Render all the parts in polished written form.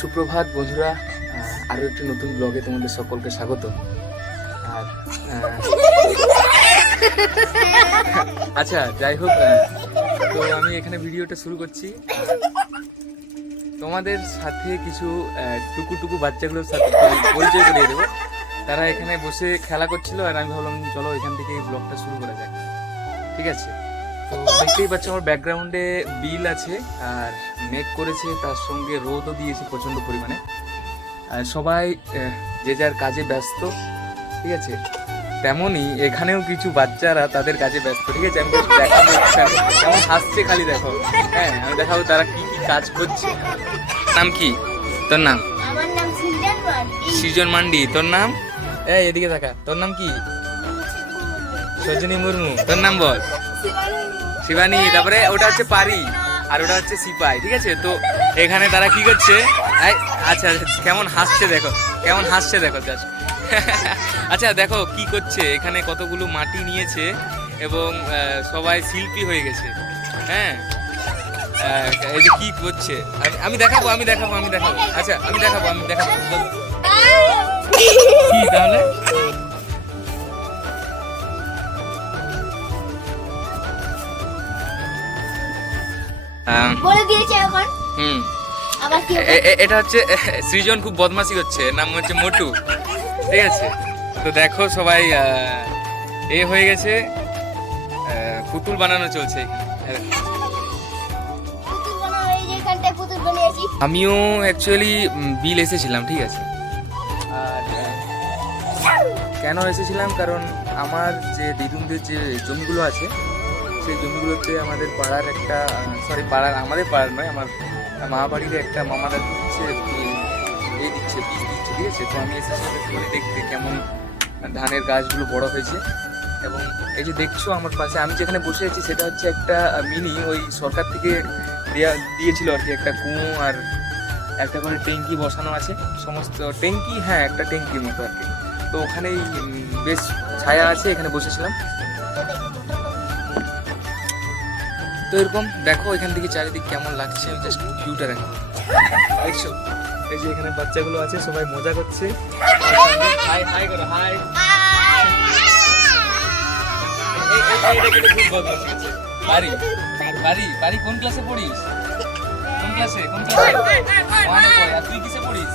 সুপ্রভাত বন্ধুরা, আরও একটি নতুন ব্লগে তোমাদের সকলকে স্বাগত। আর আচ্ছা, যাই হোক, তো আমি এখানে ভিডিওটা শুরু করছি। তোমাদের সাথে কিছু টুকু বাচ্চাগুলোর সাথে পরিচয় করিয়ে দেবো। তারা এখানে বসে খেলা করছিল, আর আমি ভাবলাম চলো এখান থেকে এই ব্লগটা শুরু করা যাক। ঠিক আছে, তো দেখতেই পাচ্ছ আমার ব্যাকগ্রাউন্ডে বিল আছে, আর মেঘ করেছে, তার সঙ্গে রোদও দিয়েছে প্রচণ্ড পরিমাণে। আর সবাই যে যার কাজে ব্যস্ত। ঠিক আছে, তেমনই এখানেও কিছু বাচ্চারা তাদের কাজে ব্যস্ত। ঠিক আছে, আমি দেখাবো কেমন হাসছে, খালি দেখো। হ্যাঁ, আমি দেখাবো তারা কি কি কাজ করছে। নাম কি তোর? নাম? আমার নাম সৃজন মান্ডি। তোর নাম? এই এদিকে দেখা, তোর নাম কি? সজনী মুর্মু। তোর নাম বল? শিবানী। তারপরে ওটা হচ্ছে পারি, আর ওটা হচ্ছে সিপাই। ঠিক আছে, তো এখানে তারা কি করছে? আচ্ছা, কেমন হাসছে দেখো, কেমন হাসছে দেখো জাস্ট। আচ্ছা দেখো কি করছে, এখানে কতগুলো মাটি নিয়েছে এবং সবাই শিল্পী হয়ে গেছে। হ্যাঁ, এই যে কি করছে আমি দেখাবো। আচ্ছা আমি দেখাবো কি তাহলে। বলে দিয়েছে এখন। আবার কি এটা হচ্ছে সৃজন খুব বদমাশি করছে, নাম হচ্ছে মোটু। ঠিক আছে, তো দেখো সবাই এ হয়ে গেছে, পুতুল বানানো চলছে এখানে। পুতুল বানানো, এই যে এখানটায় পুতুল বানিয়েছি। আমিও অ্যাকচুয়ালি বিল এসেছিলাম। ঠিক আছে, আর কেন এসেছিলাম, কারণ আমার যে দিদুনদের যে জমিগুলো আছে, সেই জমিগুলোতে আমাদের পাড়ার একটা আমাদের পাড়ার নয়, আমার মা বাড়ির একটা মামারা দিচ্ছে, বীজ দিচ্ছে। ঠিক আছে, তো আমি এসেছিলাম করে দেখতে কেমন ধানের গাছগুলো বড় হয়েছে। এবং এই যে দেখছো আমার পাশে আমি যেখানে বসে আছি, সেটা হচ্ছে একটা মিনি, ওই সরকার থেকে দিয়েছিল আর কি, একটা কুয়ো আর একটা করে ট্যাঙ্কি বসানো আছে। সমস্ত ট্যাঙ্কি, হ্যাঁ একটা ট্যাঙ্কির মতো আর কি। তো ওখানেই বেশ ছায়া আছে, এখানে বসেছিলাম। তো এরকম দেখো এখান থেকে চারিদিক কেমন লাগছে, আমি জাস্ট ভিউটা দেখো। দেখছো এই যে এখানে বাচ্চাগুলো আছে, সবাই মজা করছে। হাই হাই করো, হাই। পারি কোন ক্লাসে পড়িস? কোন ক্লাসে? ওয়ানে পড়ে। আর তুই কিসে পড়িস?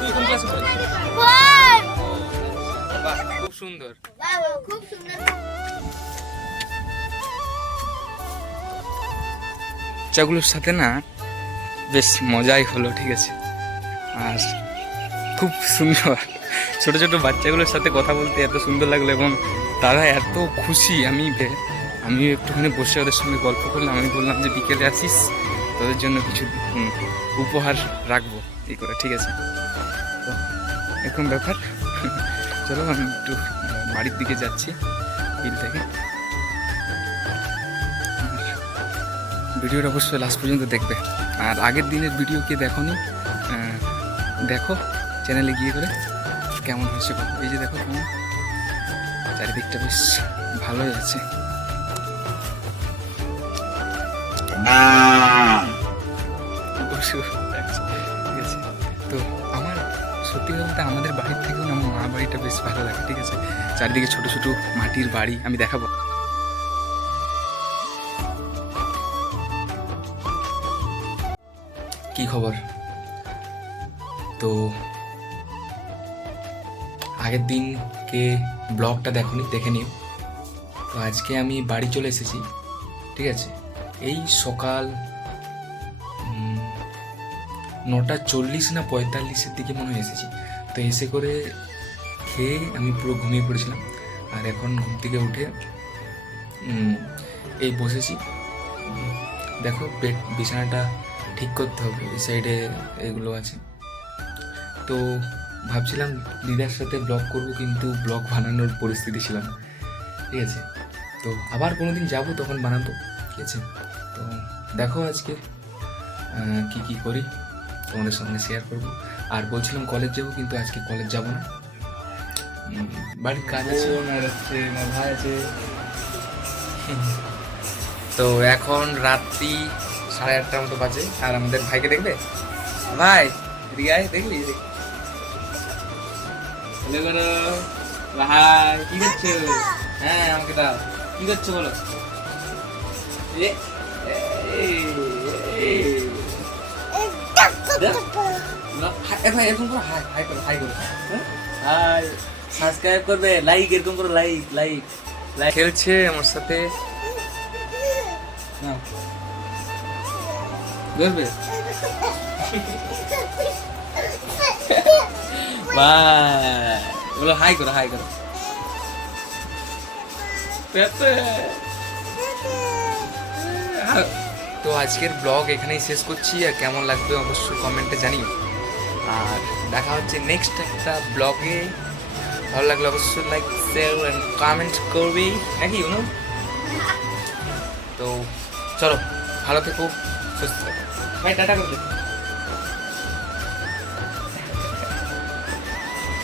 তুই কোন ক্লাসে পড়িস? বাহ, খুব সুন্দর। খুব সুন্দর। বাচ্চাগুলোর সাথে না বেশ মজাই হলো। ঠিক আছে, আর খুব সুন্দর ছোট ছোট বাচ্চাগুলোর সাথে কথা বলতে এত সুন্দর লাগলো, এবং তারা এত খুশি। আমি একটুখানি বসে ওদের সঙ্গে গল্প করলাম। আমি বললাম যে বিকেলে আসিস, তোদের জন্য কিছু উপহার রাখবো এই করে। ঠিক আছে, তো এরকম ব্যাপার। চলো আমি একটু বাড়ির দিকে যাচ্ছি বিল থেকে। ভিডিওটা অবশ্যই লাস্ট পর্যন্ত দেখবে, আর আগের দিনের ভিডিও কে দেখোনি দেখো চ্যানেলে গিয়ে করে, কেমন হয়েছে। এই যে দেখো কেমন চারিদিকটা বেশ ভালোই আছে। ঠিক আছে, তো আমার সত্যি বলতে আমাদের বাড়ির থেকেও আমার মা বাড়িটা বেশ ভালো লাগে। ঠিক আছে, চারিদিকে ছোট ছোট মাটির বাড়ি, আমি দেখাবো। কি খবর? তো আগের দিনকে ব্লগটা দেখে নিও। তো আজকে আমি বাড়ি চলে এসেছি। ঠিক আছে, এই সকাল 9:40 না 45-এর দিকে মনে হয় এসেছি। তো এসে করে খেয়ে আমি পুরো ঘুমিয়ে পড়েছিলাম, আর এখন ঘুম থেকে উঠে এই বসেছি। দেখো বিছানাটা ঠিক করতে হবে, এই সাইডে এগুলো আছে। তো ভাবছিলাম দিদার সাথে ব্লগ করব, কিন্তু ব্লগ বানানোর পরিস্থিতি ছিল না। ঠিক আছে, তো আবার কোনো দিন যাবো, তখন বানাবো। ঠিক আছে, তো দেখো আজকে কি কি করি তোমাদের সঙ্গে শেয়ার করব। আর বলছিলাম কলেজ যাব, কিন্তু আজকে কলেজ যাব না, বাড়ির কাজ আছে, ওনার আছে, আমার ভাই আছে। তো এখন রাত্রি 8:30 মতো বাজে। আর আমাদের ভাইকে দেখবে? ভাই এদিকে আয়, দেখবি? হ্যালো করো ভাই, কি করছো? হ্যাঁ আমাকে দাও, কি করছো বলো? এ, ভাই এরকম করো, হাই হাই করো, হাই করো, হাই, সাবস্ক্রাইব করবে, লাইক এরকম করো, লাইক লাইক লাইক। খেলছে আমার সাথে, নাও ধরবে। ভাই বলো হাই করো, হাই করো। পেপে। তো আজকের ব্লগ এখানেই শেষ করছি, আর কেমন লাগবে অবশ্যই কমেন্টে জানিও। আর দেখা হচ্ছে নেক্সট একটা ব্লগে। ভালো লাগলে অবশ্যই লাইক শেয়ার অ্যান্ড কমেন্ট করবি নাকি অনু? তো চলো, ভালো থেকো, সুস্থ থেকো। ভাই টাটা করবে।